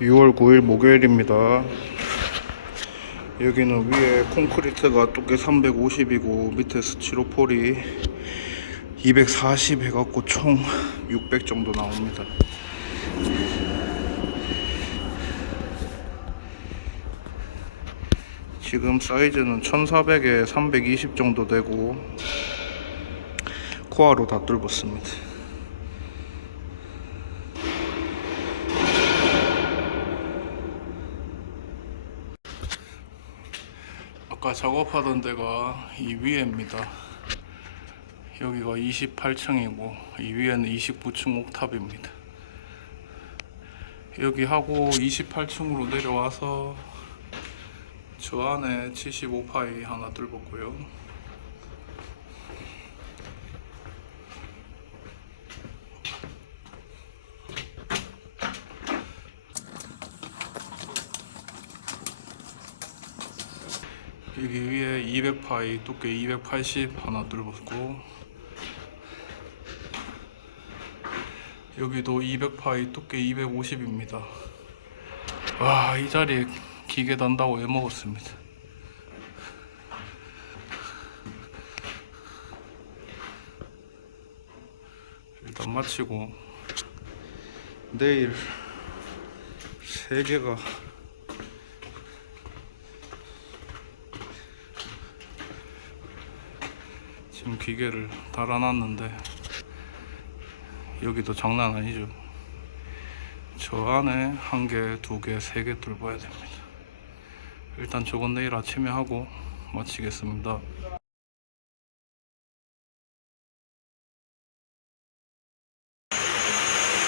6월 9일 목요일입니다. 여기는 위에 콘크리트가 두께 350이고 밑에 스티로폴이 240 해갖고 총 600 정도 나옵니다. 지금 사이즈는 1400에 320 정도 되고 코아로 다 뚫었습니다. 아까 작업하던 데가 이 위에입니다. 여기가 28층이고 이 위에는 29층 옥탑입니다. 여기 하고 28층으로 내려와서 저 안에 75파이 하나 뚫었고요. 여기 위에 200파이 두께 280 하나 뚫었고 여기도 200파이 두께 250입니다. 와, 이 자리에 기계 단다고 애먹었습니다. 일단 마치고 내일 세 개가 지금 기계를 달아놨는데 여기도 장난 아니죠. 저 안에 한 개, 두 개, 세 개 뚫어야 됩니다. 일단 저건 내일 아침에 하고 마치겠습니다.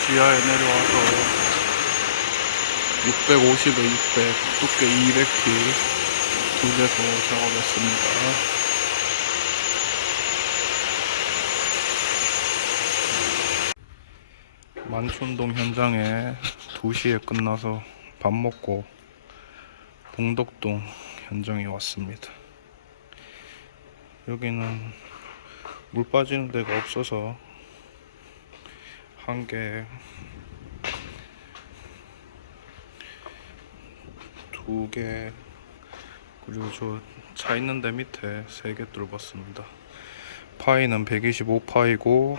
지하에 내려와서 650에 600, 두께 200키 두 개서 작업했습니다. 만촌동 현장에 2시에 끝나서 밥 먹고 봉덕동 현장에 왔습니다. 여기는 물 빠지는 데가 없어서 한 개, 두 개, 그리고 저 차 있는 데 밑에 세 개 뚫었습니다. 파이는 125파이고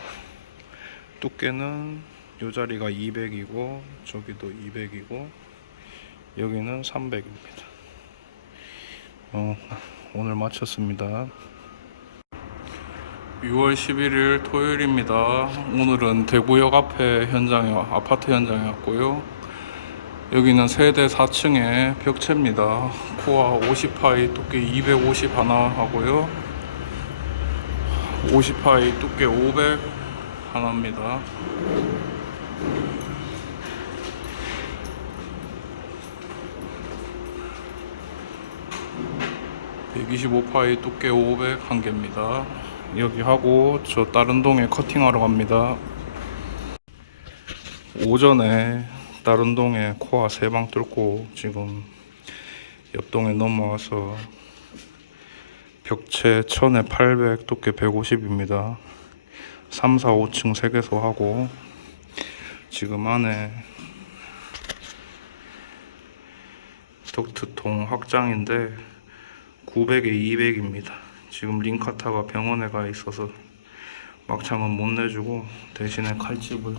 두께는 요 자리가 200이고 저기도 200이고 여기는 300입니다. 어, 오늘 마쳤습니다. 6월 11일 토요일입니다. 오늘은 대구역 앞에 현장에 아파트 현장에 왔고요. 여기는 세대 4층에 벽체입니다. 코아 50파이 두께 250 하나 하고요. 50파이 두께 500 하나입니다. 125파이 두께 500 한 개입니다. 여기 하고 저 다른 동에 커팅하러 갑니다. 오전에 다른 동에 코아 세 방 뚫고 지금 옆 동에 넘어와서 벽체 천에 800 두께 150입니다. 3, 4, 5층 3개소 하고 지금 안에 덕트통 확장인데 900에 200입니다. 지금 링카타가 병원에 가 있어서 막창은 못 내주고 대신에 칼집을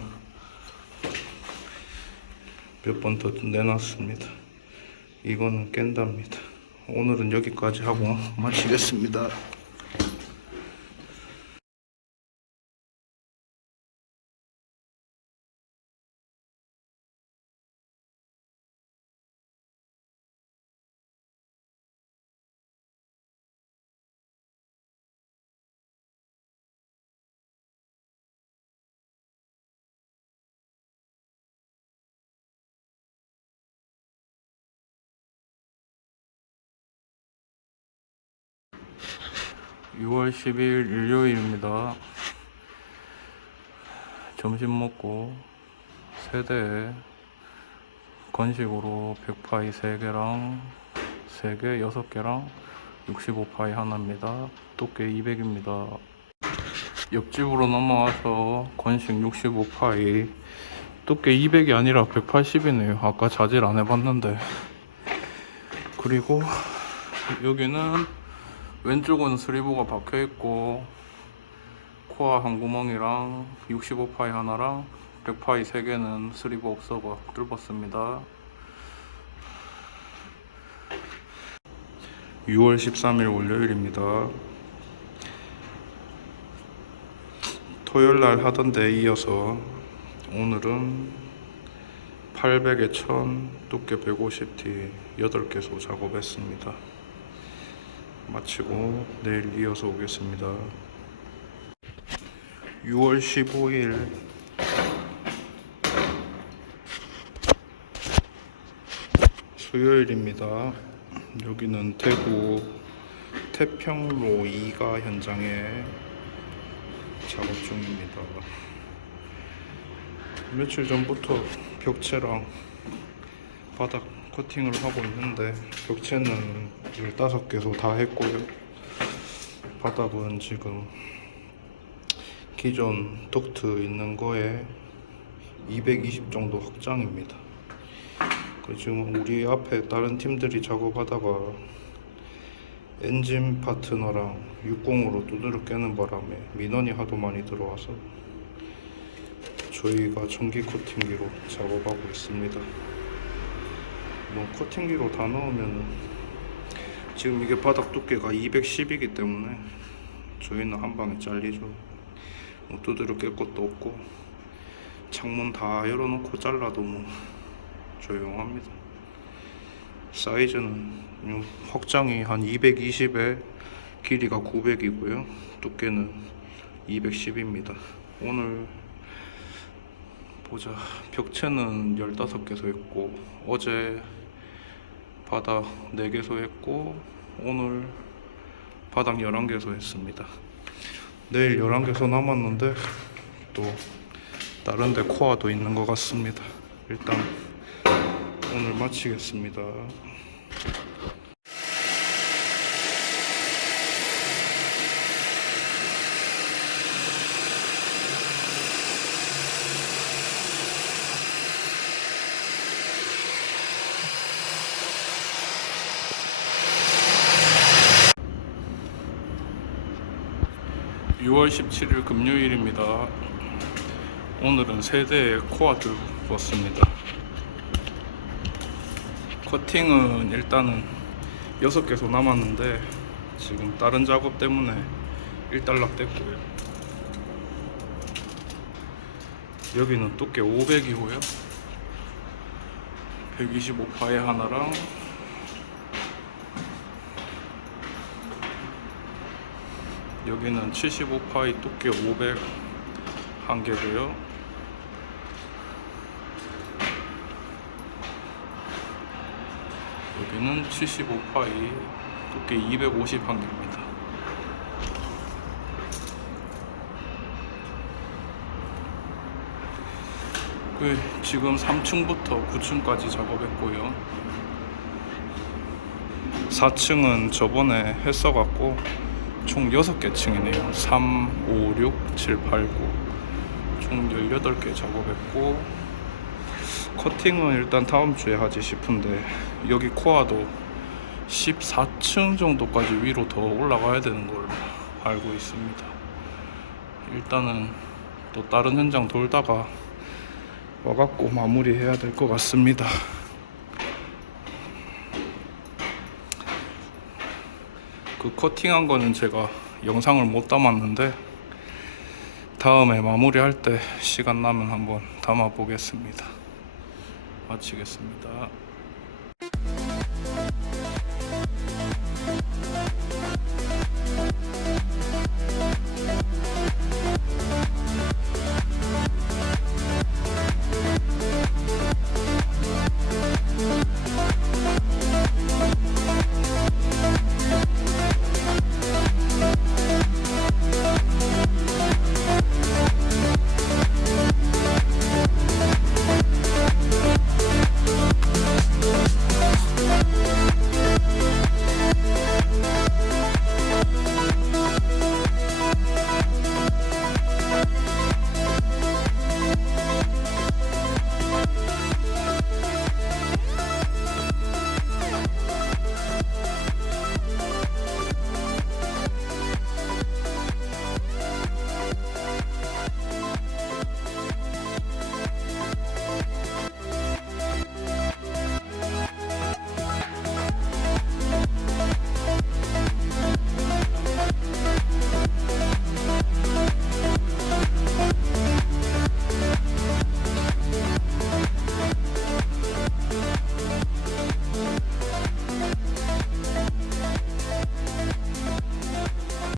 몇 번 더 내놨습니다. 이거는 깬답니다. 오늘은 여기까지 하고 마치겠습니다. (6월 10일) 일요일입니다 점심 먹고 세대에 건식으로 100파이 3개랑 3개 6개랑 65파이 하나입니다 두께 200입니다 옆집으로 넘어와서 건식 65파이 두께 200이 아니라 180이네요. 아까 자질 안 해봤는데. 그리고 여기는 왼쪽은 스리브가 박혀 있고 코아 한 구멍이랑 65파이 하나랑 100파이 세 개는 스리브 없어가 뚫었습니다. 6월 13일 월요일입니다. 토요일 날 하던 데 이어서 오늘은 800에 1000 두께 150T 8개소 작업했습니다. 마치고 내일 이어서 오겠습니다. 6월 15일 수요일입니다. 여기는 대구 태평로 2가 현장에 작업 중입니다. 며칠 전부터 벽체랑 바닥 코팅을 하고 있는데 벽체는 15개소 다 했고요. 바닥은 지금 기존 덕트 있는 거에 220 정도 확장입니다. 그 지금 우리 앞에 다른 팀들이 작업하다가 엔진 파트너랑 60으로 두드려 깨는 바람에 민원이 하도 많이 들어와서 저희가 전기 코팅기로 작업하고 있습니다. 뭐 코팅기로 다 넣으면 지금 이게 바닥 두께가 210이기 때문에 저희는 한 방에 잘리죠. 뭐 두드려 깰 것도 없고 창문 다 열어놓고 잘라도 뭐 조용합니다. 사이즈는 요 확장이 한 220에 길이가 900이고요. 두께는 210입니다. 오늘 보자. 벽체는 15개소 했고 어제 바닥 4개소 했고 오늘 바닥 11개소 했습니다. 내일 11개소 남았는데 또 다른 데 코아도 있는 것 같습니다. 일단 오늘 마치겠습니다. (6월 17일) 금요일입니다. 오늘은 세대의 코아 들었습니다. 커팅은 일단은 6개소 남았는데 지금 다른 작업 때문에 일단락 됐고요. 여기는 두께 500이고요. 125파에 하나랑 여기는 75파이 두께 500 한 개고요. 여기는 75파이 두께 250 한 개입니다. 그 지금 3층부터 9층까지 작업했고요. 4층은 저번에 했어갖고 총 6개 층이네요. 3, 5, 6, 7, 8, 9. 총 18개 작업했고, 커팅은 일단 다음 주에 하지 싶은데, 여기 코아도 14층 정도까지 위로 더 올라가야 되는 걸 알고 있습니다. 일단은 또 다른 현장 돌다가 와갖고 마무리해야 될 것 같습니다. 그 커팅한 거는 제가 영상을 못 담았는데 다음에 마무리할 때 시간 나면 한번 담아 보겠습니다. 마치겠습니다.